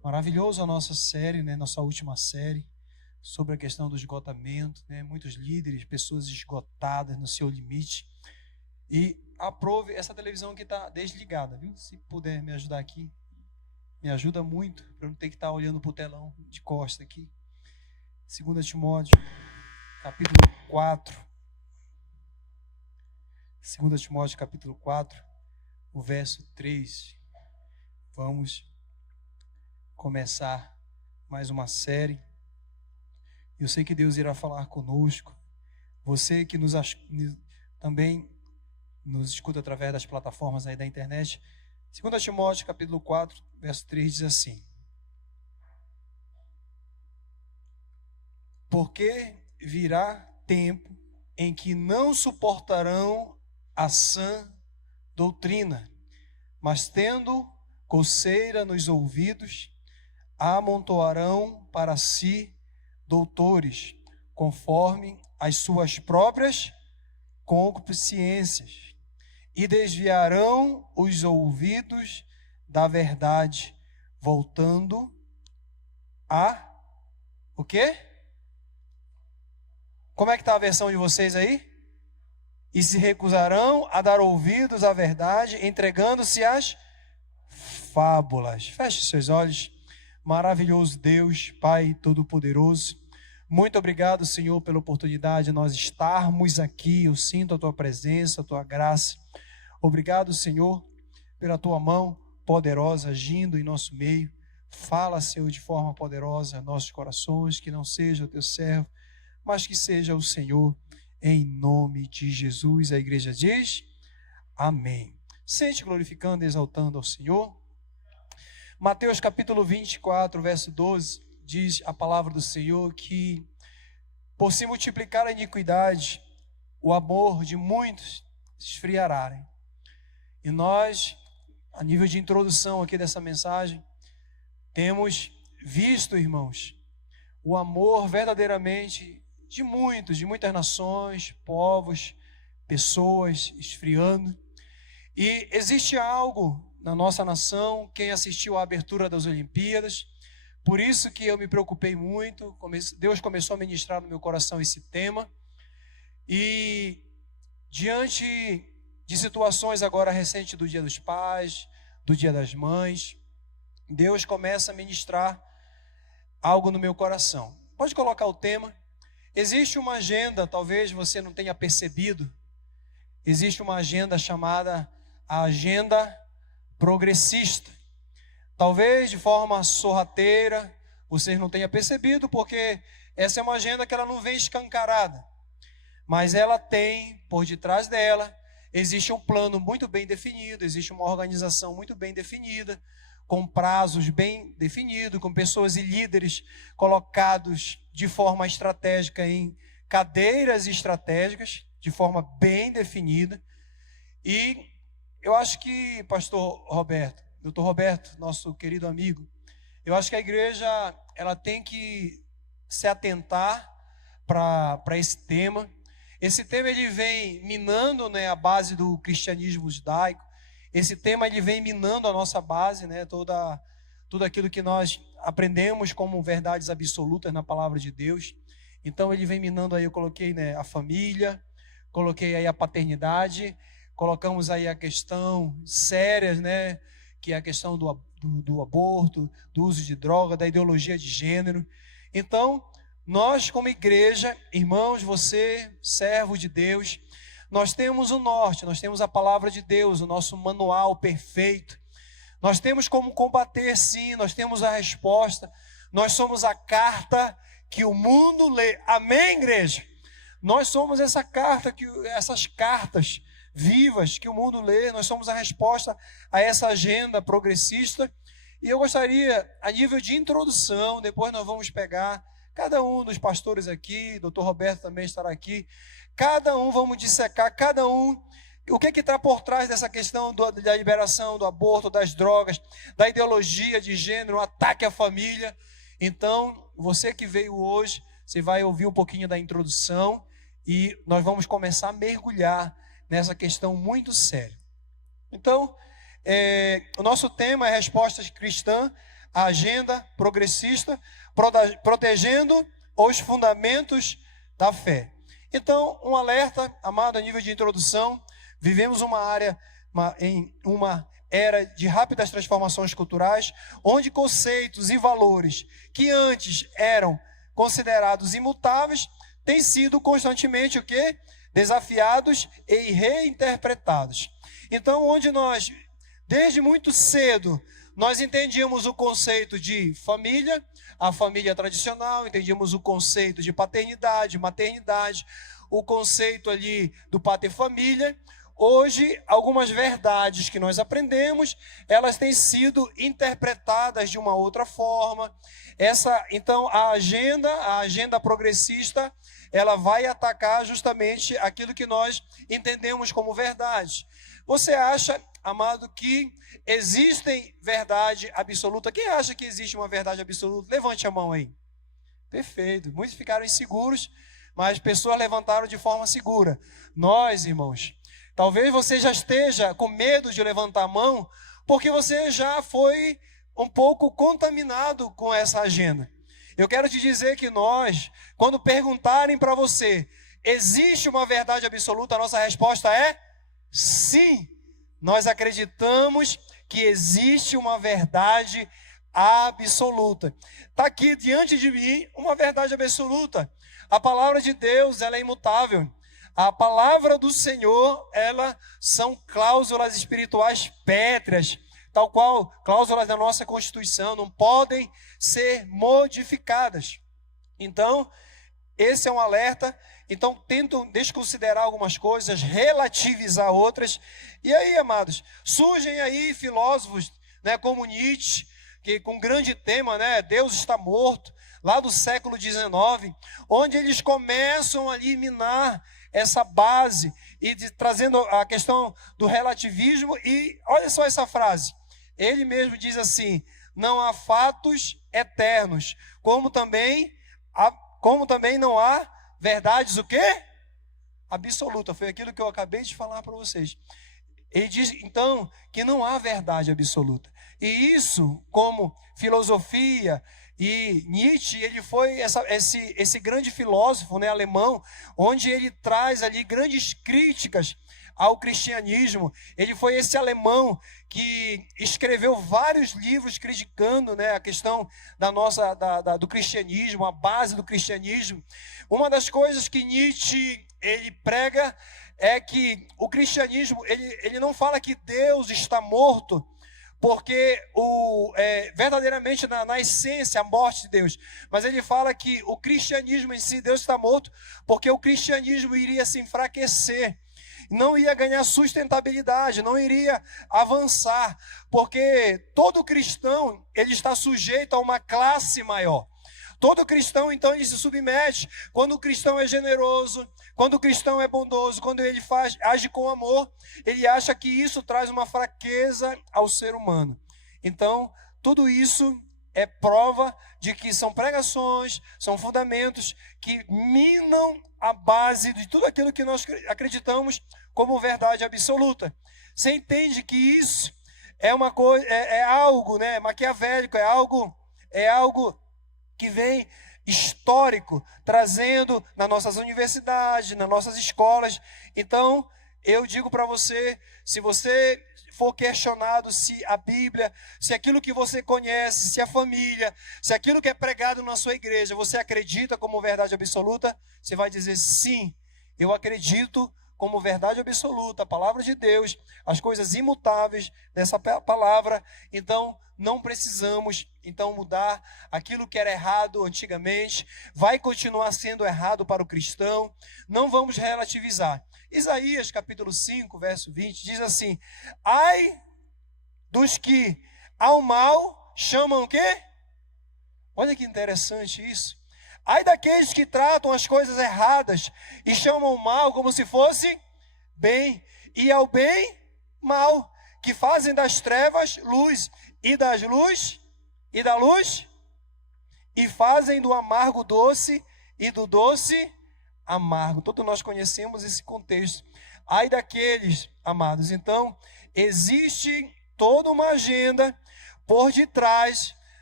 Maravilhoso a nossa série, né? Nossa última série sobre a questão do esgotamento, né? Muitos líderes, pessoas esgotadas no seu limite. E aprove essa televisão que está desligada, viu? Se puder me ajudar aqui, me ajuda muito para eu não ter que estar olhando para o telão de costa aqui. 2 Timóteo, capítulo 4. 2 Timóteo, capítulo 4, o verso 3. Vamos começar mais uma série. Eu sei que Deus irá falar conosco. Você que também nos escuta através das plataformas aí da internet. 2 Timóteo, capítulo 4, verso 3 diz assim: porque virá tempo em que não suportarão a sã doutrina, mas tendo coceira nos ouvidos, amontoarão para si doutores, conforme as suas próprias concupiscências, e desviarão os ouvidos da verdade, voltando a... o quê? Como é que está a versão de vocês aí? E se recusarão a dar ouvidos à verdade, entregando-se às fábulas. Feche seus olhos. Maravilhoso Deus, Pai Todo-Poderoso, muito obrigado, Senhor, pela oportunidade de nós estarmos aqui. Eu sinto a Tua presença, a Tua graça. Obrigado, Senhor, pela Tua mão poderosa agindo em nosso meio. Fala, Senhor, de forma poderosa em nossos corações, que não seja o Teu servo, mas que seja o Senhor, em nome de Jesus. A igreja diz, amém. Sente glorificando e exaltando ao Senhor. Mateus capítulo 24, verso 12, diz a palavra do Senhor que por se multiplicar a iniquidade, o amor de muitos se esfriará. E nós, a nível de introdução aqui dessa mensagem, temos visto, irmãos, o amor verdadeiramente de muitos, de muitas nações, povos, pessoas esfriando. E existe algo na nossa nação, quem assistiu à abertura das Olimpíadas, por isso que eu me preocupei muito, Deus começou a ministrar no meu coração esse tema, e diante de situações agora recentes do Dia dos Pais, do Dia das Mães, Deus começa a ministrar algo no meu coração. Pode colocar o tema. Existe uma agenda, talvez você não tenha percebido, existe uma agenda chamada a agenda progressista. Talvez de forma sorrateira vocês não tenham percebido, porque essa é uma agenda que ela não vem escancarada, mas ela tem, por detrás dela, existe um plano muito bem definido, existe uma organização muito bem definida, com prazos bem definidos, com pessoas e líderes colocados de forma estratégica em cadeiras estratégicas, de forma bem definida. E eu acho que, pastor Roberto, doutor Roberto, nosso querido amigo, eu acho que a igreja ela tem que se atentar para esse tema. Esse tema ele vem minando, né, a base do cristianismo judaico. Esse tema ele vem minando a nossa base, né, tudo aquilo que nós aprendemos como verdades absolutas na palavra de Deus. Então ele vem minando aí, eu coloquei, né, a família, coloquei aí a paternidade, colocamos aí a questão séria, né, que é a questão do aborto, do uso de droga, da ideologia de gênero. Então, nós como igreja, irmãos, você, servo de Deus, nós temos o norte, nós temos a palavra de Deus, o nosso manual perfeito. Nós temos como combater, sim, nós temos a resposta. Nós somos a carta que o mundo lê. Amém, igreja? Nós somos essa carta, essas cartas vivas que o mundo lê. Nós somos a resposta a essa agenda progressista. E eu gostaria, a nível de introdução, depois nós vamos pegar cada um dos pastores aqui, doutor Roberto também estará aqui, cada um, vamos dissecar, cada um, o que está por trás dessa questão da liberação do aborto, das drogas, da ideologia de gênero, o ataque à família. Então, você que veio hoje, você vai ouvir um pouquinho da introdução e nós vamos começar a mergulhar nessa questão muito séria. Então, o nosso tema é resposta cristã a agenda progressista, protegendo os fundamentos da fé. Então, um alerta, amado, a nível de introdução, vivemos em uma era de rápidas transformações culturais, onde conceitos e valores que antes eram considerados imutáveis, têm sido constantemente o quê? Desafiados e reinterpretados. Então, onde nós, desde muito cedo, nós entendíamos o conceito de família, a família tradicional, entendíamos o conceito de paternidade, maternidade, o conceito ali do pater-família. Hoje, algumas verdades que nós aprendemos, elas têm sido interpretadas de uma outra forma. Então, a agenda progressista, ela vai atacar justamente aquilo que nós entendemos como verdade. Você acha, amado, que existem verdade absoluta? Quem acha que existe uma verdade absoluta? Levante a mão aí. Perfeito. Muitos ficaram inseguros, mas pessoas levantaram de forma segura. Nós, irmãos, talvez você já esteja com medo de levantar a mão, porque você já foi um pouco contaminado com essa agenda. Eu quero te dizer que nós, quando perguntarem para você, existe uma verdade absoluta? A nossa resposta é sim. Nós acreditamos que existe uma verdade absoluta. Está aqui diante de mim uma verdade absoluta. A palavra de Deus, ela é imutável. A palavra do Senhor, elas são cláusulas espirituais pétreas, tal qual cláusulas da nossa Constituição, não podem ser modificadas. Então, esse é um alerta. Então, tento desconsiderar algumas coisas, relativizar outras. E aí, amados, surgem aí filósofos, né, como Nietzsche, que com um grande tema, né, Deus está morto, lá do século XIX, onde eles começam a eliminar essa base e trazendo a questão do relativismo. E olha só essa frase, ele mesmo diz assim: não há fatos eternos, como também não há verdades o quê? Absoluta. Foi aquilo que eu acabei de falar para vocês. Ele diz então que não há verdade absoluta. E isso, como filosofia, e Nietzsche, ele foi esse grande filósofo, né, alemão, onde ele traz ali grandes críticas ao cristianismo. Ele foi esse alemão que escreveu vários livros criticando, né, a questão do cristianismo, a base do cristianismo. Uma das coisas que Nietzsche ele prega é que o cristianismo, ele não fala que Deus está morto, porque verdadeiramente na essência a morte de Deus, mas ele fala que o cristianismo em si, Deus está morto, porque o cristianismo iria se enfraquecer, não ia ganhar sustentabilidade, não iria avançar, porque todo cristão ele está sujeito a uma classe maior. Todo cristão, então, ele se submete. Quando o cristão é generoso, quando o cristão é bondoso, quando ele age com amor, ele acha que isso traz uma fraqueza ao ser humano. Então, tudo isso é prova de que são pregações, são fundamentos que minam a base de tudo aquilo que nós acreditamos como verdade absoluta. Você entende que isso é uma coisa, é algo, né, maquiavélico, é algo que vem histórico, trazendo nas nossas universidades, nas nossas escolas. Então, eu digo para você, se você for questionado se a Bíblia, se aquilo que você conhece, se a família, se aquilo que é pregado na sua igreja, você acredita como verdade absoluta, você vai dizer sim, eu acredito como verdade absoluta, a palavra de Deus, as coisas imutáveis dessa palavra. Então, não precisamos então mudar aquilo que era errado antigamente, vai continuar sendo errado para o cristão, não vamos relativizar. Isaías capítulo 5, verso 20, diz assim: ai dos que ao mal chamam o quê? Olha que interessante isso. Ai daqueles que tratam as coisas erradas e chamam o mal como se fosse bem, e ao bem, mal, que fazem das trevas luz, e da luz, e fazem do amargo doce, e do doce amargo. Todos nós conhecemos esse contexto. Ai daqueles, amados. Então, existe toda uma agenda por detrás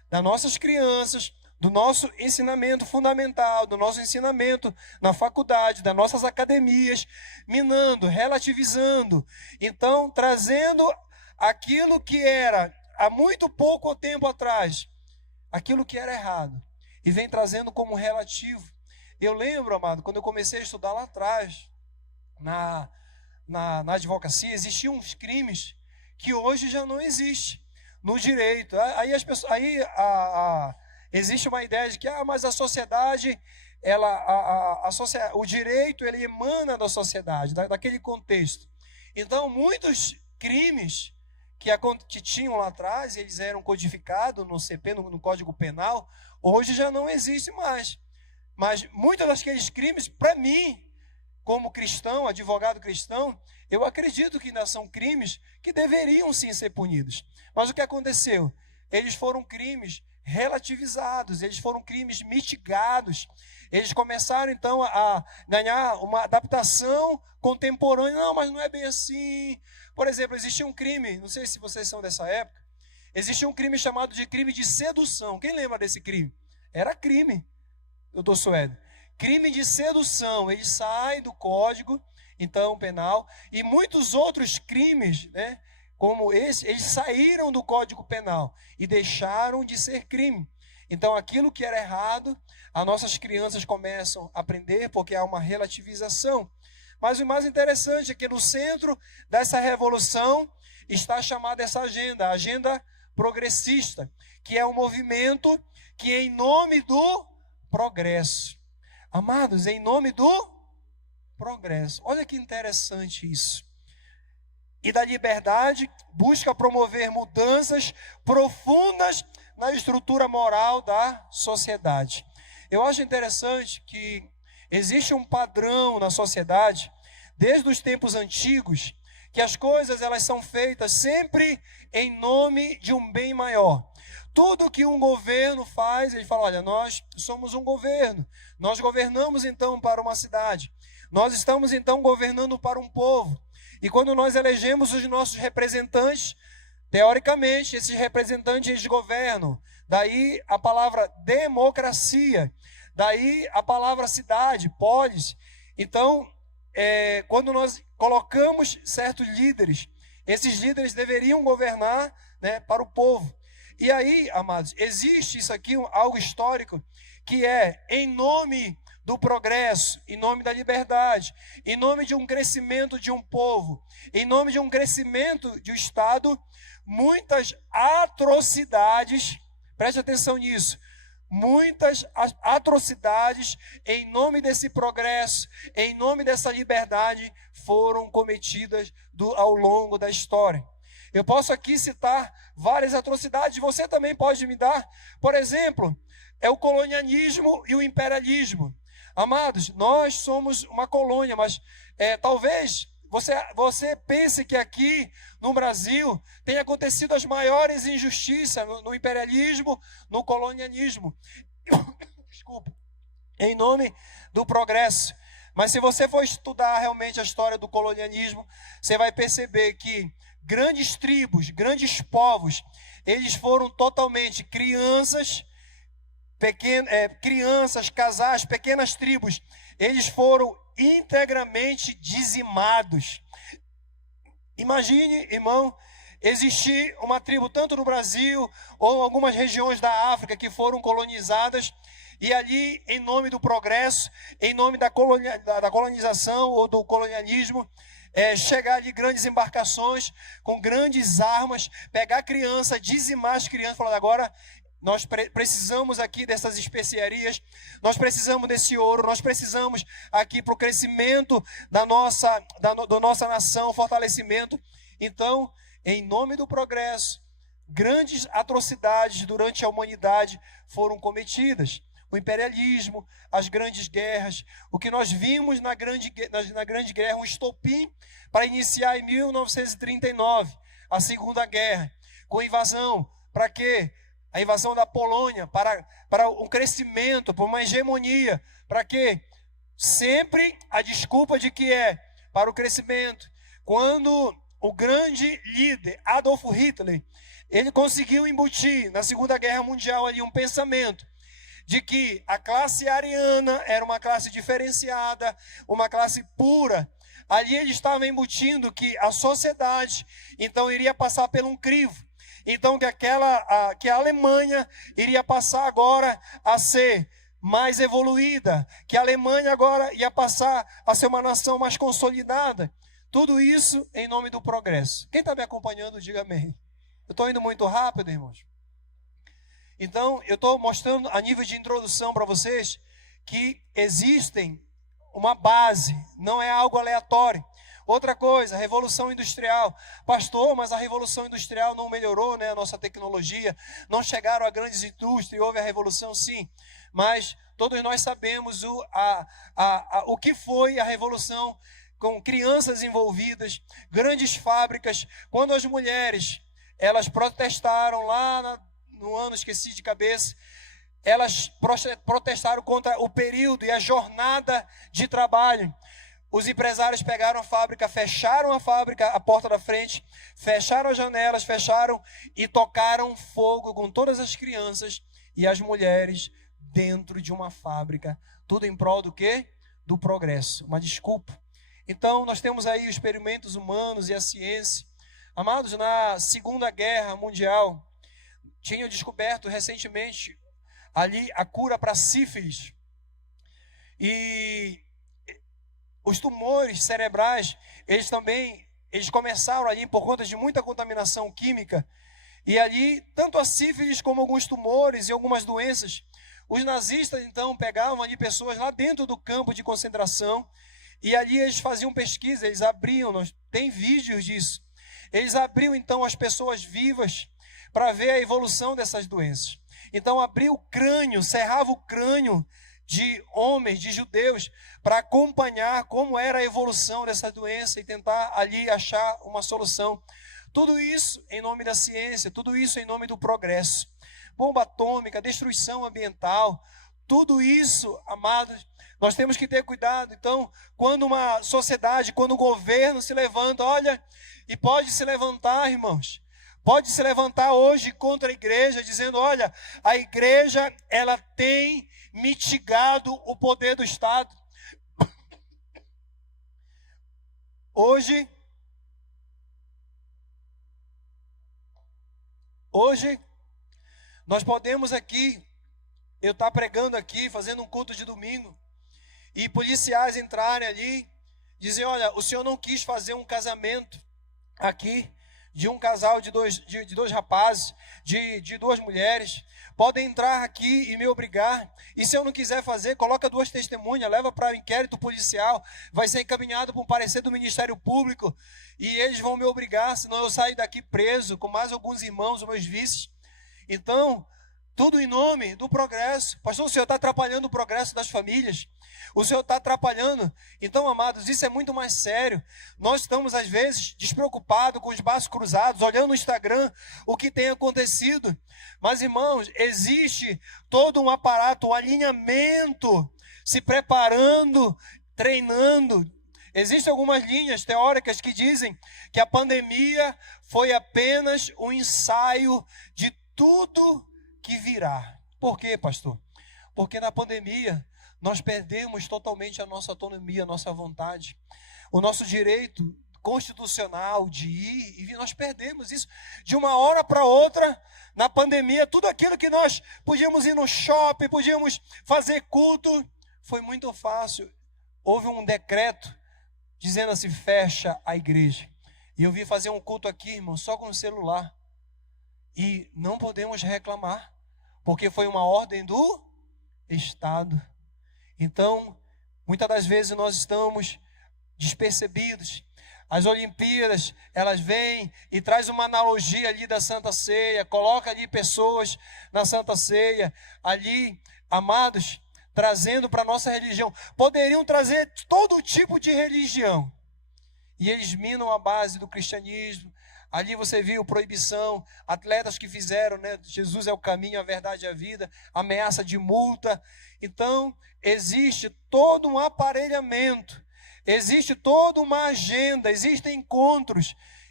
das nossas crianças, do nosso ensinamento fundamental, do nosso ensinamento na faculdade, das nossas academias, minando, relativizando. Então, trazendo aquilo que era há muito pouco tempo atrás, aquilo que era errado, e vem trazendo como relativo. Eu lembro, amado, quando eu comecei a estudar lá atrás, na advocacia, existiam uns crimes que hoje já não existem no direito. Aí as pessoas, existe uma ideia de que mas a sociedade, o direito ele emana da sociedade, daquele contexto. Então, muitos crimes que tinham lá atrás, eles eram codificados no CP, no Código Penal, hoje já não existe mais. Mas muitos daqueles crimes, para mim, como cristão, advogado cristão, eu acredito que ainda são crimes que deveriam sim ser punidos. Mas o que aconteceu? Eles foram crimes relativizados, eles foram crimes mitigados. Eles começaram então a ganhar uma adaptação contemporânea. Não, mas não é bem assim. Por exemplo, existia um crime, não sei se vocês são dessa época, existia um crime chamado de crime de sedução. Quem lembra desse crime? Era crime, doutor Suede. Crime de sedução, ele sai do Código, então, penal, e muitos outros crimes, né, como esse, eles saíram do Código Penal e deixaram de ser crime. Então, aquilo que era errado, as nossas crianças começam a aprender, porque há uma relativização. Mas o mais interessante é que no centro dessa revolução está chamada essa agenda, a agenda progressista, que é um movimento que, em nome do progresso, amados, em nome do progresso, olha que interessante isso, e da liberdade, busca promover mudanças profundas na estrutura moral da sociedade. Eu acho interessante que existe um padrão na sociedade, desde os tempos antigos, que as coisas elas são feitas sempre em nome de um bem maior. Tudo que um governo faz, ele fala, olha, nós somos um governo, nós governamos então para uma cidade, nós estamos então governando para um povo. E quando nós elegemos os nossos representantes, teoricamente, esses representantes eles governam. Daí a palavra democracia, daí a palavra cidade, polis. Então, quando nós colocamos certos líderes, esses líderes deveriam governar, né, para o povo. E aí, amados, existe isso aqui, algo histórico, que é em nome do progresso, em nome da liberdade, em nome de um crescimento de um povo, em nome de um crescimento de um Estado, muitas atrocidades, preste atenção nisso, muitas atrocidades em nome desse progresso, em nome dessa liberdade, foram cometidas ao longo da história. Eu posso aqui citar várias atrocidades, você também pode me dar. Por exemplo, é o colonialismo e o imperialismo. Amados, nós somos uma colônia, mas talvez você pense que aqui no Brasil tenha acontecido as maiores injustiças no imperialismo, no colonialismo. Desculpa. Em nome do progresso. Mas se você for estudar realmente a história do colonialismo, você vai perceber que grandes tribos, grandes povos, eles foram totalmente crianças, casais, pequenas tribos, eles foram integralmente dizimados. Imagine, irmão, existir uma tribo tanto no Brasil ou algumas regiões da África que foram colonizadas e ali, em nome do progresso, em nome da colonização ou do colonialismo, chegar ali grandes embarcações com grandes armas, pegar criança, dizimar as crianças, falando agora nós precisamos aqui dessas especiarias, nós precisamos desse ouro, nós precisamos aqui para o crescimento da nossa nação, fortalecimento. Então, em nome do progresso, grandes atrocidades durante a humanidade foram cometidas. O imperialismo, as grandes guerras, o que nós vimos na grande guerra, um estopim para iniciar em 1939, a Segunda Guerra, com invasão, para quê? A invasão da Polônia, para um crescimento, para uma hegemonia, para quê? Sempre a desculpa de que para o crescimento. Quando o grande líder, Adolf Hitler, ele conseguiu embutir na Segunda Guerra Mundial ali um pensamento de que a classe ariana era uma classe diferenciada, uma classe pura. Ali ele estava embutindo que a sociedade, então, iria passar por um crivo. Então, que a Alemanha iria passar agora a ser mais evoluída, que a Alemanha agora ia passar a ser uma nação mais consolidada. Tudo isso em nome do progresso. Quem está me acompanhando, diga amém. Eu estou indo muito rápido, irmãos. Então, eu estou mostrando a nível de introdução para vocês que existem uma base, não é algo aleatório. Outra coisa, a Revolução Industrial. Pastor, mas a Revolução Industrial não melhorou, né, a nossa tecnologia, não chegaram a grandes indústrias, houve a Revolução, sim. Mas todos nós sabemos o que foi a Revolução, com crianças envolvidas, grandes fábricas. Quando as mulheres, elas protestaram lá no ano, esqueci de cabeça, elas protestaram contra o período e a jornada de trabalho. Os empresários pegaram a fábrica, fecharam a fábrica, a porta da frente, fecharam as janelas, fecharam e tocaram fogo com todas as crianças e as mulheres dentro de uma fábrica. Tudo em prol do quê? Do progresso. Uma desculpa. Então, nós temos aí os experimentos humanos e a ciência. Amados, na Segunda Guerra Mundial, tinham descoberto recentemente ali a cura para sífilis. E os tumores cerebrais, eles começaram ali por conta de muita contaminação química. E ali, tanto a sífilis como alguns tumores e algumas doenças, os nazistas então pegavam ali pessoas lá dentro do campo de concentração. E ali eles faziam pesquisa, eles abriam, tem vídeos disso. Eles abriam então as pessoas vivas para ver a evolução dessas doenças. Então abriu o crânio, cerrava o crânio de homens, de judeus, para acompanhar como era a evolução dessa doença e tentar ali achar uma solução. Tudo isso em nome da ciência, tudo isso em nome do progresso. Bomba atômica, destruição ambiental, tudo isso, amados, nós temos que ter cuidado. Então, quando uma sociedade, quando o governo se levanta, olha, e pode se levantar, irmãos, pode se levantar hoje contra a igreja, dizendo, olha, a igreja, ela tem mitigado o poder do Estado. Hoje, nós podemos aqui, eu estar pregando aqui, fazendo um culto de domingo, e policiais entrarem ali, dizer, olha, o senhor não quis fazer um casamento aqui, de um casal de dois rapazes, de duas mulheres, podem entrar aqui e me obrigar, e se eu não quiser fazer, coloca duas testemunhas, leva para o inquérito policial, vai ser encaminhado para um parecer do Ministério Público, e eles vão me obrigar, senão eu saio daqui preso, com mais alguns irmãos, os meus vices. Então, tudo em nome do progresso. Pastor, o senhor está atrapalhando o progresso das famílias. O senhor está atrapalhando. Então, amados, isso é muito mais sério. Nós estamos, às vezes, despreocupados, com os braços cruzados, olhando no Instagram o que tem acontecido. Mas, irmãos, existe todo um aparato, um alinhamento, se preparando, treinando. Existem algumas linhas teóricas que dizem que a pandemia foi apenas um ensaio de tudo que virá. Por quê, pastor? Porque na pandemia nós perdemos totalmente a nossa autonomia, a nossa vontade, o nosso direito constitucional de ir e vir. Nós perdemos isso de uma hora para outra. Na pandemia, tudo aquilo que nós podíamos ir no shopping, podíamos fazer culto, foi muito fácil. Houve um decreto dizendo assim, fecha a igreja. E eu vim fazer um culto aqui, irmão, só com o celular. E não podemos reclamar, porque foi uma ordem do Estado. Então, muitas das vezes nós estamos despercebidos. As Olimpíadas, elas vêm e traz uma analogia ali da Santa Ceia, coloca ali pessoas na Santa Ceia, ali, amados, trazendo para a nossa religião. Poderiam trazer todo tipo de religião. E eles minam a base do cristianismo. Ali você viu proibição, atletas que fizeram, né? Jesus é o caminho, a verdade e a vida, ameaça de multa. Então, existe todo um aparelhamento, existe toda uma agenda, existem encontros.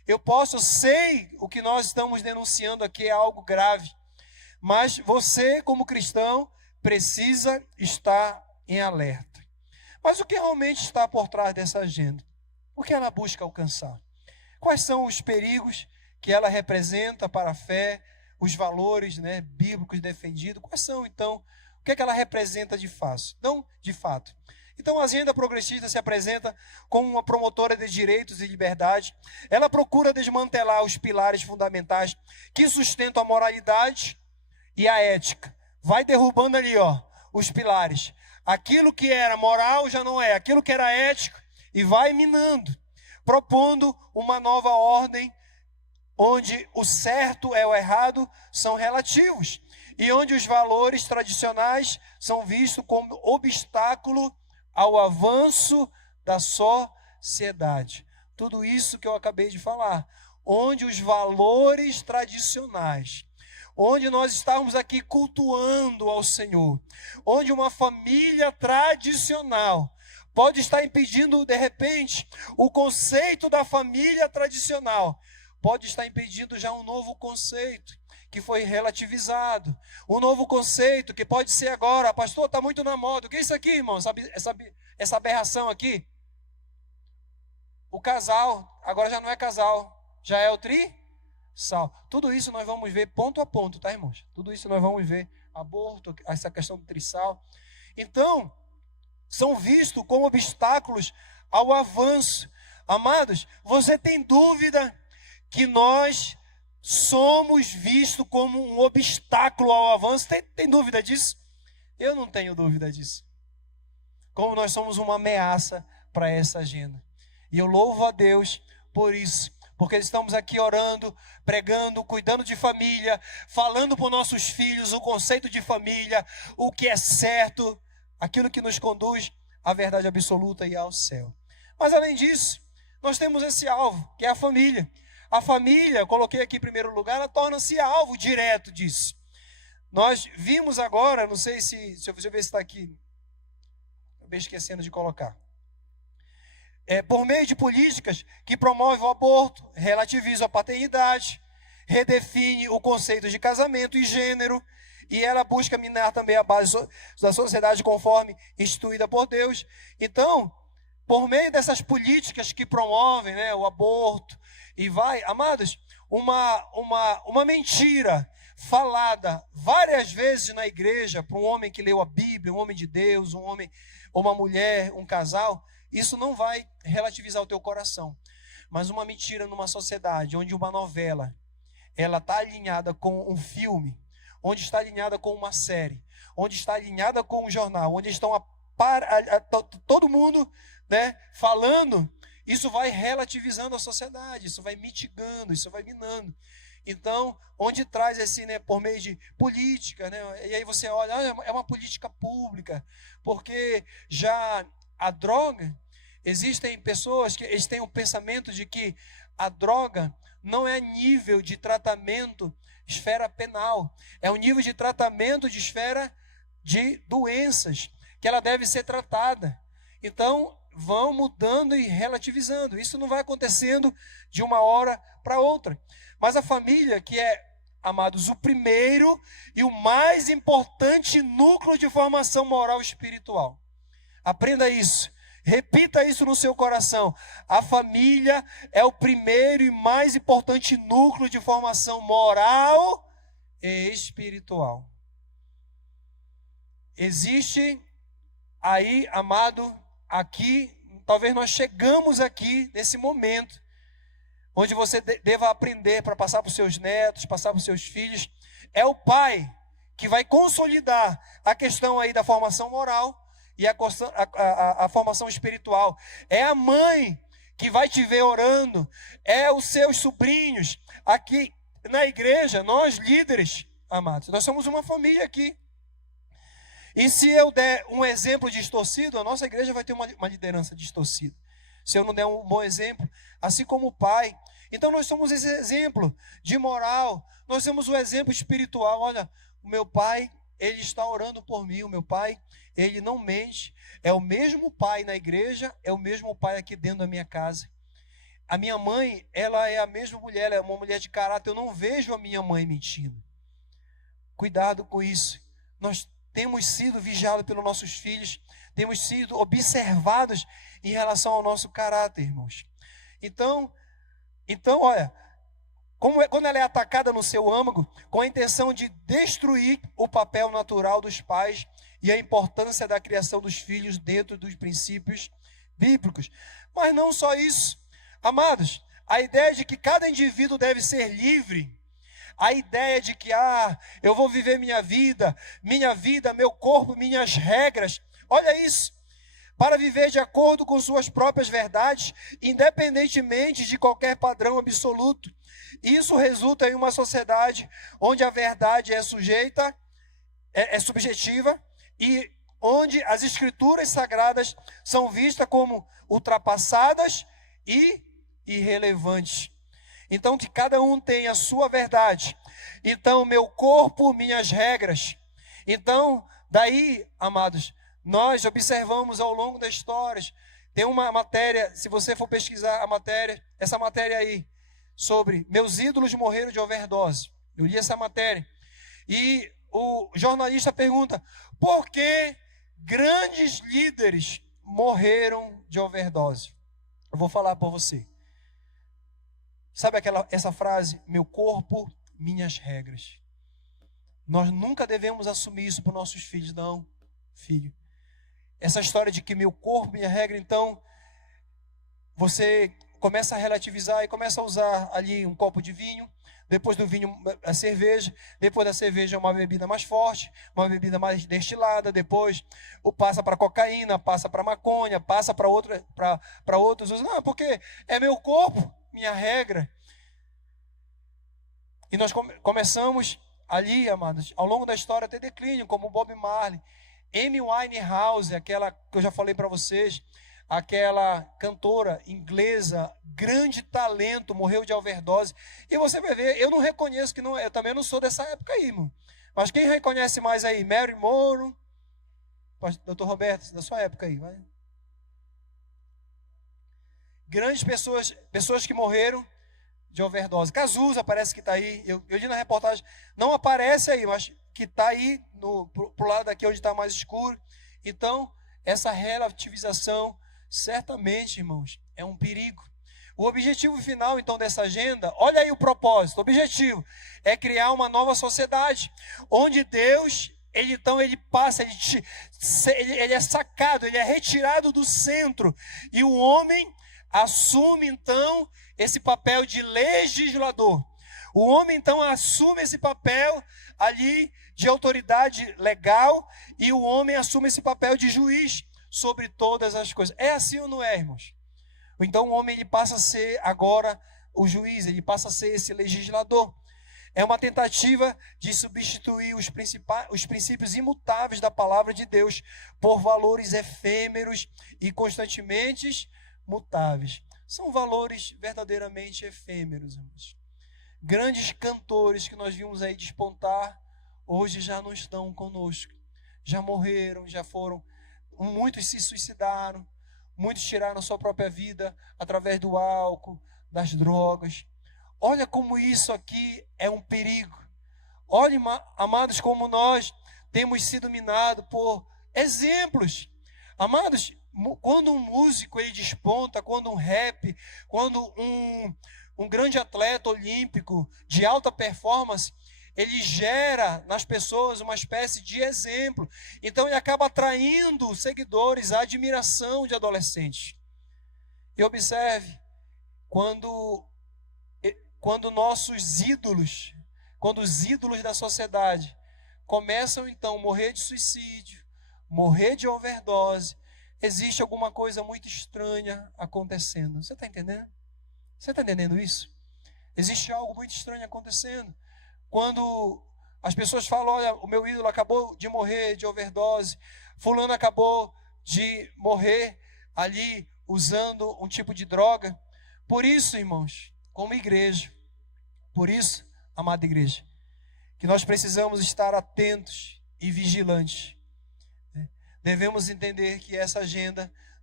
Eu sei o que nós estamos denunciando aqui é algo grave, mas você, como cristão, precisa estar em alerta. Mas o que realmente está por trás dessa agenda? O que ela busca alcançar? Quais são os perigos que ela representa para a fé, os valores, né, bíblicos defendidos? Quais são, então, o que é que ela representa de fato? Então, a agenda progressista se apresenta como uma promotora de direitos e liberdade. Ela procura desmantelar os pilares fundamentais que sustentam a moralidade e a ética. Vai derrubando ali, os pilares. Aquilo que era moral já não é, aquilo que era ético, e vai minando, propondo uma nova ordem, onde o certo e o errado são relativos, e onde os valores tradicionais são vistos como obstáculo ao avanço da sociedade. Tudo isso que eu acabei de falar, onde os valores tradicionais, onde nós estamos aqui cultuando ao Senhor, onde uma família tradicional pode estar impedindo, de repente, o conceito da família tradicional, pode estar impedindo já um novo conceito que foi relativizado, um novo conceito que pode ser agora, pastor, está muito na moda. O que é isso aqui, irmão? Sabe essa aberração aqui? O casal, agora já não é casal, já é o trisal. Tudo isso nós vamos ver ponto a ponto, tá, irmãos? Tudo isso nós vamos ver, aborto, essa questão do trisal. Então, são vistos como obstáculos ao avanço. Amados, você tem dúvida que nós somos vistos como um obstáculo ao avanço? Tem dúvida disso? Eu não tenho dúvida disso. Como nós somos uma ameaça para essa agenda. E eu louvo a Deus por isso. Porque estamos aqui orando, pregando, cuidando de família, falando para os nossos filhos o conceito de família, o que é certo, aquilo que nos conduz à verdade absoluta e ao céu. Mas além disso, nós temos esse alvo, que é a família. A família, coloquei aqui em primeiro lugar, ela torna-se alvo direto disso. Nós vimos agora, não sei se eu ver se está aqui, acabei esquecendo de colocar. Por meio de políticas que promovem o aborto, relativizam a paternidade, redefine o conceito de casamento e gênero, e ela busca minar também a base da sociedade conforme instituída por Deus. Então, por meio dessas políticas que promovem, né, o aborto, e vai, amados, uma mentira falada várias vezes na igreja para um homem que leu a Bíblia, um homem de Deus, um homem, uma mulher, um casal, isso não vai relativizar o teu coração. Mas uma mentira numa sociedade onde uma novela, ela está alinhada com um filme, onde está alinhada com uma série, onde está alinhada com um jornal, onde estão todo mundo, né, falando, isso vai relativizando a sociedade, isso vai mitigando, isso vai minando. Então, onde traz esse, né, por meio de política, né, e aí você olha, é uma política pública, porque já a droga, existem pessoas que eles têm o pensamento de que a droga não é nível de tratamento esfera penal, é um nível de tratamento de esfera de doenças, que ela deve ser tratada. Então, vão mudando e relativizando. Isso não vai acontecendo de uma hora para outra. Mas a família, que é, amados, o primeiro e o mais importante núcleo de formação moral e espiritual. Aprenda isso. Repita isso no seu coração. A família é o primeiro e mais importante núcleo de formação moral e espiritual. Existe aí, amado, aqui, talvez nós chegamos aqui nesse momento, onde você deva aprender para passar para os seus netos, passar para os seus filhos. É o pai que vai consolidar a questão aí da formação moral e a formação espiritual. É a mãe que vai te ver orando. É os seus sobrinhos. Aqui na igreja, nós líderes, amados, nós somos uma família aqui. E se eu der um exemplo distorcido, a nossa igreja vai ter uma liderança distorcida. Se eu não der um bom exemplo, assim como o pai. Então nós somos esse exemplo de moral. Nós temos o exemplo espiritual. Olha, o meu pai, ele está orando por mim. O meu pai, ele não mente. É o mesmo pai na igreja, é o mesmo pai aqui dentro da minha casa. a minha mãe, ela é a mesma mulher, ela é uma mulher de caráter. Eu não vejo a minha mãe mentindo. Cuidado com isso. Nós temos sido vigiados pelos nossos filhos, temos sido observados em relação ao nosso caráter, irmãos. Então olha, quando ela é atacada no seu âmago, com a intenção de destruir o papel natural dos pais e a importância da criação dos filhos dentro dos princípios bíblicos. Mas não só isso. Amados, a ideia de que cada indivíduo deve ser livre, a ideia de que, eu vou viver minha vida, meu corpo, minhas regras. Olha isso. Para viver de acordo com suas próprias verdades, independentemente de qualquer padrão absoluto. Isso resulta em uma sociedade onde a verdade é subjetiva e onde as escrituras sagradas são vistas como ultrapassadas e irrelevantes. Então, que cada um tenha a sua verdade. Então, meu corpo, minhas regras. Então, daí, amados, nós observamos ao longo das histórias, tem uma matéria, se você for pesquisar a matéria, essa matéria aí, sobre meus ídolos morreram de overdose. Eu li essa matéria. E o jornalista pergunta, por que grandes líderes morreram de overdose? Eu vou falar para você. Sabe essa frase, meu corpo, minhas regras. Nós nunca devemos assumir isso para os nossos filhos, não, filho. Essa história de que meu corpo, minha regra, então, você começa a relativizar e começa a usar ali um copo de vinho, depois do vinho a cerveja, depois da cerveja uma bebida mais forte, uma bebida mais destilada, depois passa para cocaína, passa para maconha, passa para outros usos. Não, porque é meu corpo, minha regra. E nós começamos ali, amados, ao longo da história a ter declínio, como Bob Marley, Amy Winehouse, aquela que eu já falei para vocês, aquela cantora inglesa, grande talento, morreu de overdose. E você vai ver, eu não reconheço que não, eu também não sou dessa época aí, irmão. Mas quem reconhece mais aí? Mary Monroe, Dr. Roberto, da sua época aí, vai. Grandes pessoas que morreram de overdose. Cazuza parece que está aí. Eu li na reportagem, não aparece aí, mas que está aí pro lado daqui onde está mais escuro. Então, essa relativização, certamente, irmãos, é um perigo. O objetivo final, então, dessa agenda, olha aí o propósito. O objetivo é criar uma nova sociedade, onde Deus, ele passa, ele é sacado, ele é retirado do centro, e o homem assume, então, esse papel de legislador. O homem, então, assume esse papel ali de autoridade legal, e o homem assume esse papel de juiz sobre todas as coisas. É assim ou não é, irmãos? Então, o homem, ele passa a ser agora o juiz, ele passa a ser esse legislador. É uma tentativa de substituir os princípios imutáveis da palavra de Deus por valores efêmeros e constantemente mutáveis. São valores verdadeiramente efêmeros, irmãos. Grandes cantores que nós vimos aí despontar, hoje já não estão conosco. Já morreram, já foram. Muitos se suicidaram, muitos tiraram sua própria vida através do álcool, das drogas. Olha como isso aqui é um perigo. Olha, amados, como nós temos sido minados por exemplos. Amados, quando um músico ele desponta, quando um rap, quando um grande atleta olímpico de alta performance, ele gera nas pessoas uma espécie de exemplo. Então ele acaba atraindo seguidores, a admiração de adolescentes. E observe, quando nossos ídolos, quando os ídolos da sociedade começam então a morrer de suicídio, morrer de overdose, existe alguma coisa muito estranha acontecendo. Você está entendendo? Você está entendendo isso? Existe algo muito estranho acontecendo. Quando as pessoas falam, olha, o meu ídolo acabou de morrer de overdose, fulano acabou de morrer ali usando um tipo de droga. Por isso, irmãos, como igreja, por isso, amada igreja, que nós precisamos estar atentos e vigilantes. Devemos entender que essa agenda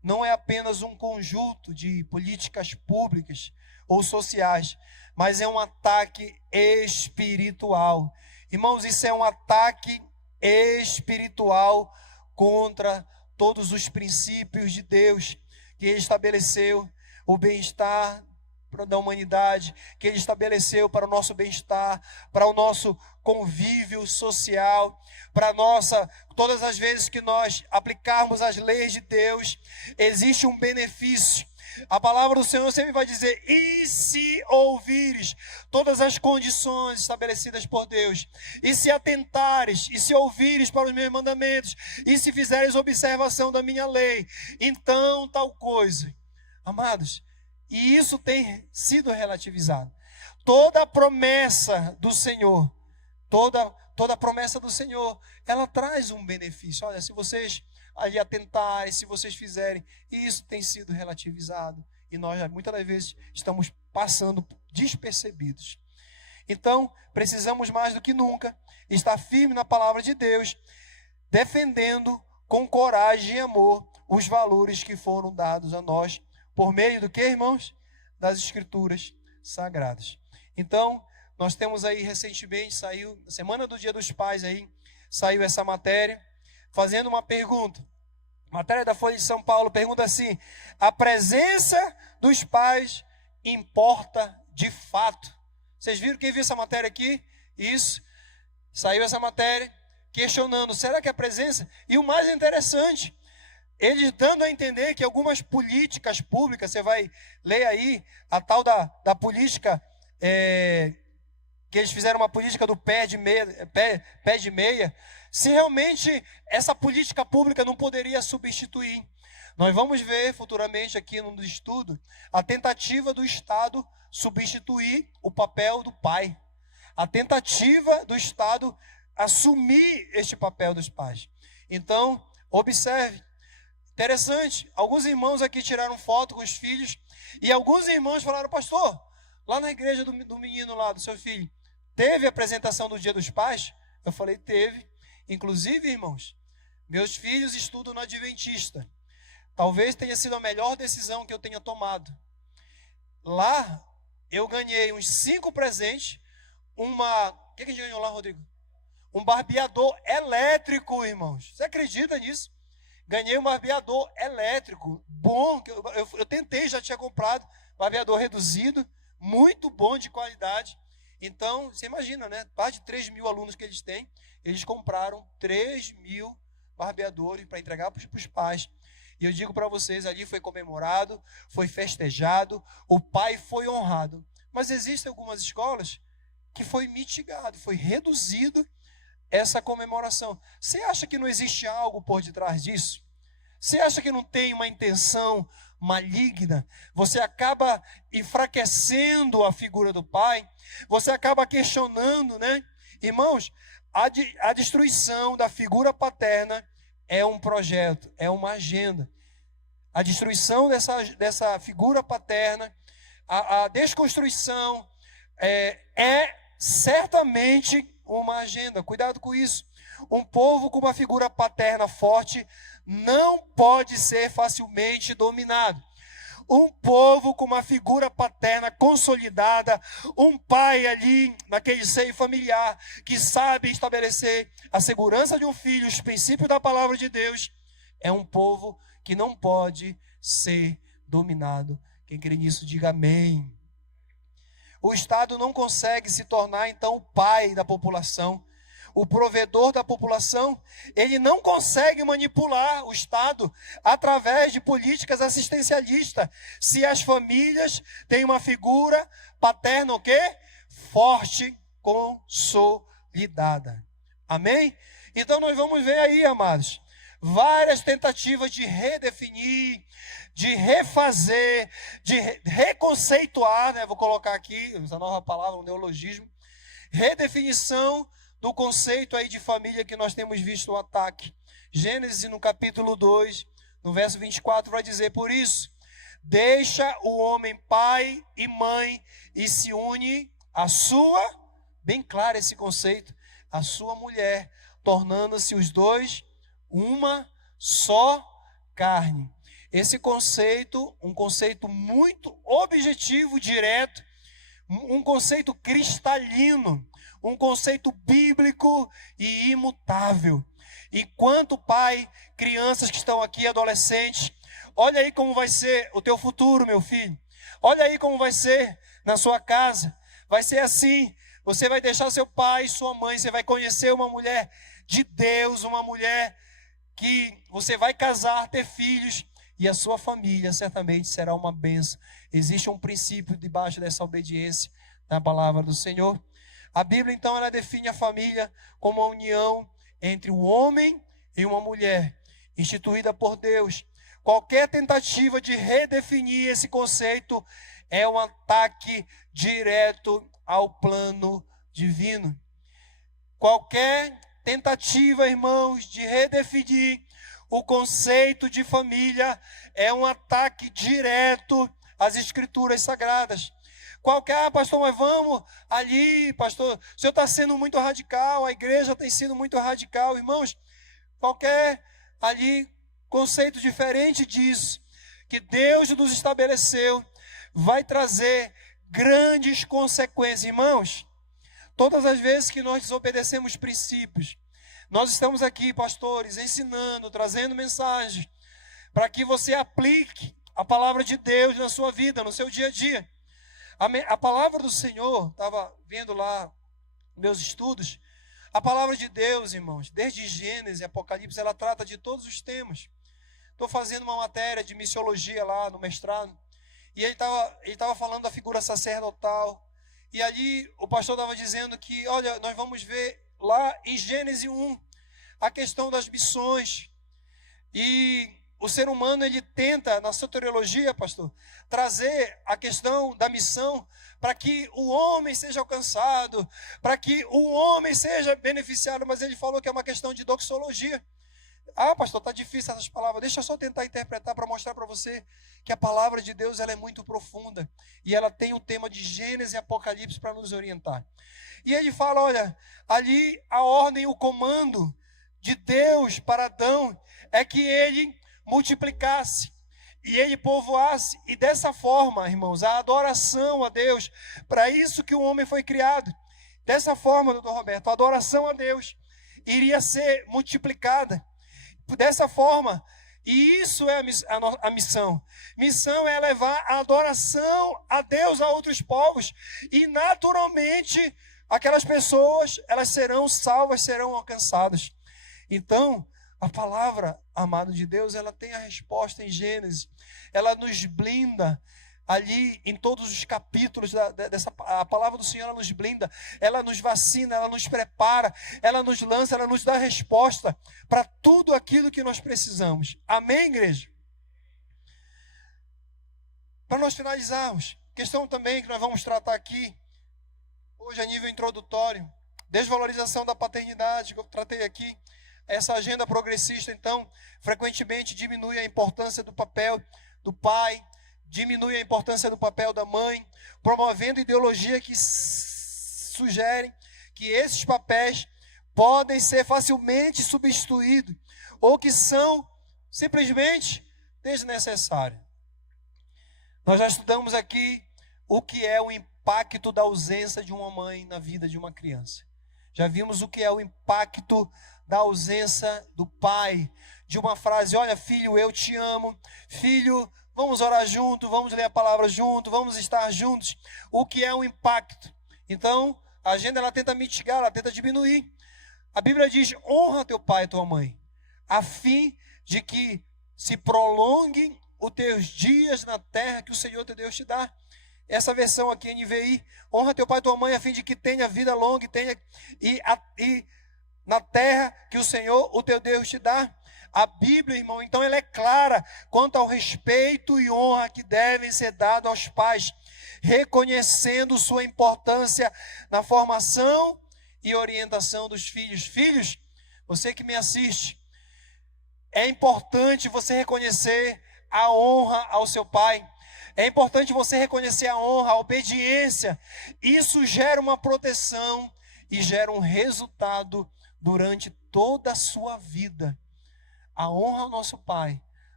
não é apenas um conjunto de políticas públicas ou sociais, mas é um ataque espiritual. Irmãos, isso é um ataque espiritual contra todos os princípios de Deus que Ele estabeleceu, o bem-estar da humanidade, que Ele estabeleceu para o nosso bem-estar, para o nosso convívio social, para todas as vezes que nós aplicarmos as leis de Deus, existe um benefício. A palavra do Senhor sempre vai dizer: e se ouvires todas as condições estabelecidas por Deus, e se atentares, e se ouvires para os meus mandamentos, e se fizeres observação da minha lei, então tal coisa. Amados, e isso tem sido relativizado. Toda a promessa do Senhor, toda promessa do Senhor, ela traz um benefício. Olha, se vocês ali atentarem, se vocês fizerem, isso tem sido relativizado. E nós muitas das vezes estamos passando despercebidos. Então, precisamos mais do que nunca estar firme na palavra de Deus, defendendo com coragem e amor os valores que foram dados a nós, por meio do que, irmãos? Das Escrituras Sagradas. Então, nós temos aí recentemente, saiu, na semana do Dia dos Pais aí, saiu essa matéria, fazendo uma pergunta. Matéria da Folha de São Paulo pergunta assim: a presença dos pais importa de fato? Vocês viram, quem viu essa matéria aqui? Isso, saiu essa matéria questionando, será que a presença? E o mais interessante, eles dando a entender que algumas políticas públicas, você vai ler aí, a tal da política, que eles fizeram uma política do pé de meia, se realmente essa política pública não poderia substituir. Nós vamos ver futuramente aqui no estudo a tentativa do Estado substituir o papel do pai. A tentativa do Estado assumir este papel dos pais. Então, observe. Interessante, alguns irmãos aqui tiraram foto com os filhos e alguns irmãos falaram: pastor, lá na igreja do menino lá, do seu filho, teve a apresentação do Dia dos Pais? Eu falei: teve. Inclusive, irmãos, meus filhos estudam no Adventista. Talvez tenha sido a melhor decisão que eu tenha tomado. Lá, eu ganhei uns 5 presentes, o que a gente ganhou lá, Rodrigo? Um barbeador elétrico, irmãos. Você acredita nisso? Ganhei um barbeador elétrico, bom, que eu tentei, já tinha comprado, barbeador reduzido, muito bom, de qualidade. Então, você imagina, né? Mais de 3.000 alunos que eles têm, eles compraram 3.000 barbeadores para entregar para os pais. E eu digo para vocês, ali foi comemorado, foi festejado, o pai foi honrado. Mas existem algumas escolas que foi mitigado, foi reduzido essa comemoração. Você acha que não existe algo por detrás disso? Você acha que não tem uma intenção maligna? Você acaba enfraquecendo a figura do pai, você acaba questionando, né? Irmãos, a destruição da figura paterna é um projeto, é uma agenda. A destruição dessa figura paterna, a desconstrução é certamente uma agenda. Cuidado com isso. Um povo com uma figura paterna forte não pode ser facilmente dominado. Um povo com uma figura paterna consolidada, um pai ali naquele seio familiar que sabe estabelecer a segurança de um filho, os princípios da palavra de Deus, é um povo que não pode ser dominado. Quem crê nisso, diga amém. O Estado não consegue se tornar, então, o pai da população, o provedor da população. Ele não consegue manipular o Estado através de políticas assistencialistas, se as famílias têm uma figura paterna, o quê? Forte, consolidada. Amém? Então nós vamos ver aí, amados, várias tentativas de redefinir, de refazer, de reconceituar, né? Vou colocar aqui essa nova palavra, um neologismo, redefinição do conceito aí de família que nós temos visto o ataque. Gênesis, no capítulo 2, no verso 24, vai dizer: por isso, deixa o homem pai e mãe e se une à sua, bem claro esse conceito, a sua mulher, tornando-se os dois uma só carne. esse conceito, um conceito muito objetivo, direto, um conceito cristalino, um conceito bíblico e imutável. E quanto pai, crianças que estão aqui, adolescentes, olha aí como vai ser o teu futuro, meu filho. Olha aí como vai ser na sua casa. Vai ser assim, você vai deixar seu pai e sua mãe, você vai conhecer uma mulher de Deus, uma mulher que você vai casar, ter filhos, e a sua família certamente será uma bênção. Existe um princípio debaixo dessa obediência na palavra do Senhor. A Bíblia, então, ela define a família como a união entre um homem e uma mulher, instituída por Deus. Qualquer tentativa de redefinir esse conceito é um ataque direto ao plano divino. Qualquer tentativa, irmãos, de redefinir o conceito de família é um ataque direto às Escrituras Sagradas. Pastor, mas vamos ali, pastor, o senhor está sendo muito radical, a igreja tem sido muito radical, irmãos. Qualquer ali conceito diferente disso, que Deus nos estabeleceu, vai trazer grandes consequências, irmãos. Todas as vezes que nós desobedecemos princípios, nós estamos aqui, pastores, ensinando, trazendo mensagens, para que você aplique a palavra de Deus na sua vida, no seu dia a dia. A palavra do Senhor, estava vendo lá meus estudos, a palavra de Deus, irmãos, desde Gênesis e Apocalipse, ela trata de todos os temas. Estou fazendo uma matéria de missiologia lá no mestrado, e ele estava falando da figura sacerdotal, e ali o pastor estava dizendo que, olha, nós vamos ver lá em Gênesis 1, a questão das missões. E o ser humano, ele tenta, na soteriologia, pastor, trazer a questão da missão para que o homem seja alcançado, para que o homem seja beneficiado, mas ele falou que é uma questão de doxologia. Ah, pastor, está difícil essas palavras. Deixa eu só tentar interpretar para mostrar para você que a palavra de Deus ela é muito profunda. E ela tem o tema de Gênesis e Apocalipse para nos orientar. E ele fala, olha, ali a ordem, o comando de Deus para Adão é que ele multiplicasse e ele povoasse. E dessa forma, irmãos, a adoração a Deus, para isso que o homem foi criado. Dessa forma, doutor Roberto, a adoração a Deus iria ser multiplicada. Dessa forma, e isso é a missão. Missão é levar a adoração a Deus a outros povos. E naturalmente, aquelas pessoas, elas serão salvas, serão alcançadas. Então, a palavra, amado de Deus, ela tem a resposta em Gênesis. Ela nos blinda ali em todos os capítulos a palavra do Senhor, ela nos blinda, ela nos vacina, ela nos prepara, ela nos lança, ela nos dá resposta para tudo aquilo que nós precisamos. Amém, igreja? Para nós finalizarmos, questão também que nós vamos tratar aqui, hoje a nível introdutório, desvalorização da paternidade, que eu tratei aqui. Essa agenda progressista, então, frequentemente diminui a importância do papel do pai, diminui a importância do papel da mãe, promovendo ideologia que sugerem que esses papéis podem ser facilmente substituídos ou que são simplesmente desnecessários. Nós já estudamos aqui o que é o impacto da ausência de uma mãe na vida de uma criança. Já vimos o que é o impacto da ausência do pai, de uma frase, olha filho, eu te amo, filho, vamos orar junto, vamos ler a palavra junto, vamos estar juntos. O que é o impacto? Então, a agenda ela tenta mitigar, ela tenta diminuir. A Bíblia diz, honra teu pai e tua mãe, a fim de que se prolonguem os teus dias na terra que o Senhor teu Deus te dá. Essa versão aqui, NVI, honra teu pai e tua mãe, a fim de que tenha vida longa e na terra que o Senhor, o teu Deus, te dá. A Bíblia, irmão, então ela é clara quanto ao respeito e honra que devem ser dados aos pais, reconhecendo sua importância na formação e orientação dos filhos. Filhos, você que me assiste, é importante você reconhecer a honra ao seu pai. É importante você reconhecer a honra, a obediência. Isso gera uma proteção e gera um resultado durante toda a sua vida. A honra ao nosso pai,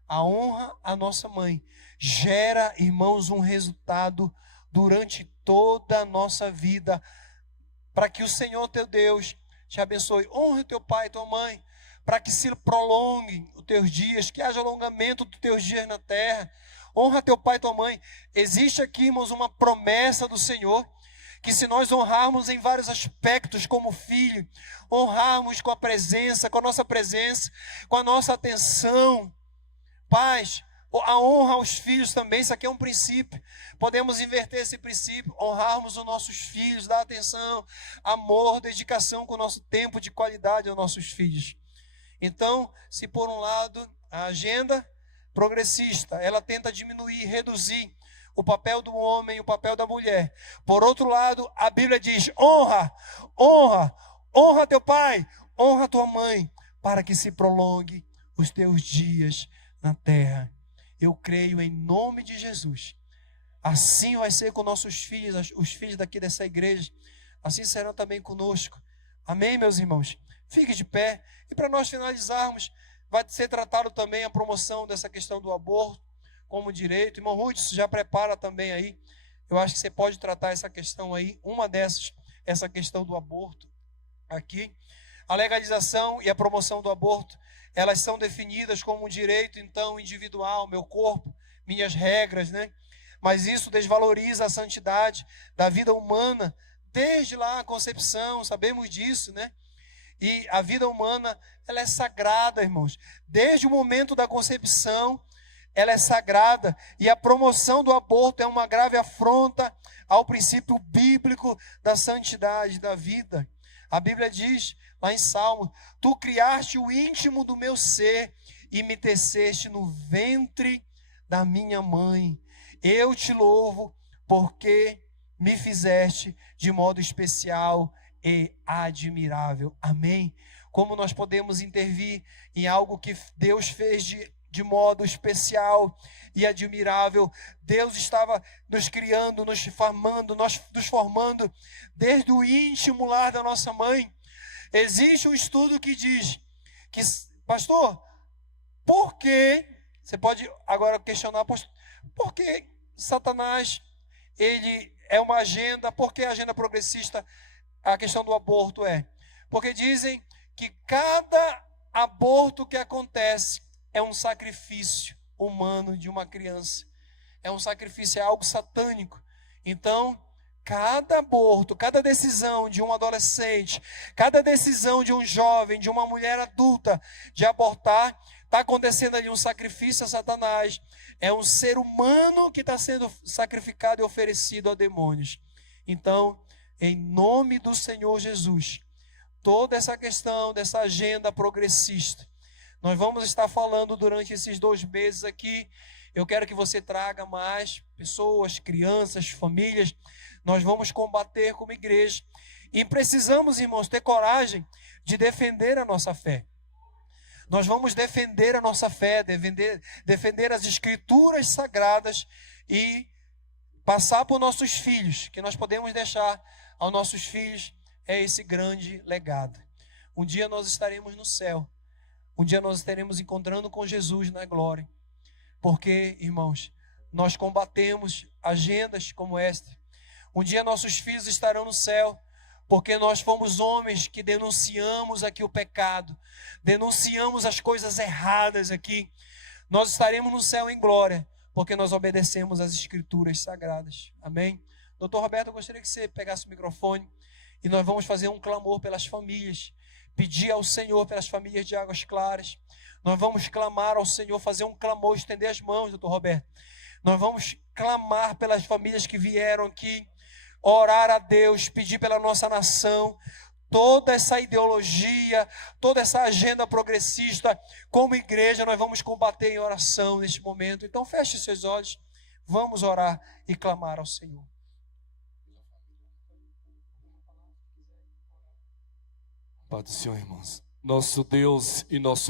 A honra à nossa mãe gera, irmãos, um resultado durante toda a nossa vida, para que o Senhor teu Deus te abençoe. Honre teu pai e tua mãe, para que se prolonguem os teus dias, que haja alongamento dos teus dias na terra. Honra teu pai e tua mãe. Existe aqui, irmãos, uma promessa do Senhor, que se nós honrarmos em vários aspectos como filho, honrarmos com a presença, com a nossa presença, com a nossa atenção, paz, a honra aos filhos também, isso aqui é um princípio. Podemos inverter esse princípio, honrarmos os nossos filhos, dar atenção, amor, dedicação com o nosso tempo de qualidade aos nossos filhos. Então, se por um lado a agenda progressista, ela tenta diminuir, reduzir o papel do homem e o papel da mulher. Por outro lado, a Bíblia diz: honra, honra, honra teu pai, honra tua mãe, para que se prolongue os teus dias na terra. Eu creio em nome de Jesus. Assim vai ser com nossos filhos, os filhos daqui dessa igreja. Assim serão também conosco. Amém, meus irmãos? Fique de pé. E para nós finalizarmos, vai ser tratado também a promoção dessa questão do aborto como direito. Irmão Ruth, já prepara também aí. Eu acho que você pode tratar essa questão aí. Uma dessas, essa questão do aborto aqui. A legalização e a promoção do aborto, elas são definidas como um direito, então, individual, meu corpo, minhas regras, né? Mas isso desvaloriza a santidade da vida humana, desde lá a concepção, sabemos disso, né? E a vida humana, ela é sagrada, irmãos. Desde o momento da concepção, ela é sagrada. E a promoção do aborto é uma grave afronta ao princípio bíblico da santidade da vida. A Bíblia diz, lá em Salmo: tu criaste o íntimo do meu ser e me teceste no ventre da minha mãe. Eu te louvo porque me fizeste de modo especial e admirável. Amém? Como nós podemos intervir em algo que Deus fez de modo especial e admirável? Deus estava nos criando, nos formando, nos formando desde o íntimo lar da nossa mãe. Existe um estudo que diz que, pastor, por que, você pode agora questionar, por que Satanás, ele é uma agenda, por que a agenda progressista, a questão do aborto porque dizem que cada aborto que acontece é um sacrifício humano de uma criança, é um sacrifício, é algo satânico. Então, cada aborto, cada decisão de um adolescente, cada decisão de um jovem, de uma mulher adulta de abortar, está acontecendo ali um sacrifício a Satanás. É um ser humano que está sendo sacrificado e oferecido a demônios. Então, em nome do Senhor Jesus, toda essa questão dessa agenda progressista, nós vamos estar falando durante esses 2 meses aqui. Eu quero que você traga mais pessoas, crianças, famílias. Nós vamos combater como igreja. E precisamos, irmãos, ter coragem de defender a nossa fé. Nós vamos defender a nossa fé, defender as escrituras sagradas e passar por nossos filhos, que nós podemos deixar aos nossos filhos esse grande legado. Um dia nós estaremos no céu. Um dia nós estaremos encontrando com Jesus na glória. Porque, irmãos, nós combatemos agendas como esta. Um dia nossos filhos estarão no céu, porque nós fomos homens que denunciamos aqui o pecado, denunciamos as coisas erradas aqui. Nós estaremos no céu em glória, porque nós obedecemos às escrituras sagradas. Amém? Doutor Roberto, eu gostaria que você pegasse o microfone e nós vamos fazer um clamor pelas famílias, pedir ao Senhor pelas famílias de Águas Claras. Nós vamos clamar ao Senhor, fazer um clamor, estender as mãos, doutor Roberto. Nós vamos clamar pelas famílias que vieram aqui, orar a Deus, pedir pela nossa nação. Toda essa ideologia, toda essa agenda progressista, como igreja, nós vamos combater em oração neste momento. Então feche seus olhos, vamos orar e clamar ao Senhor. Pai do Senhor, irmãos, nosso Deus e nosso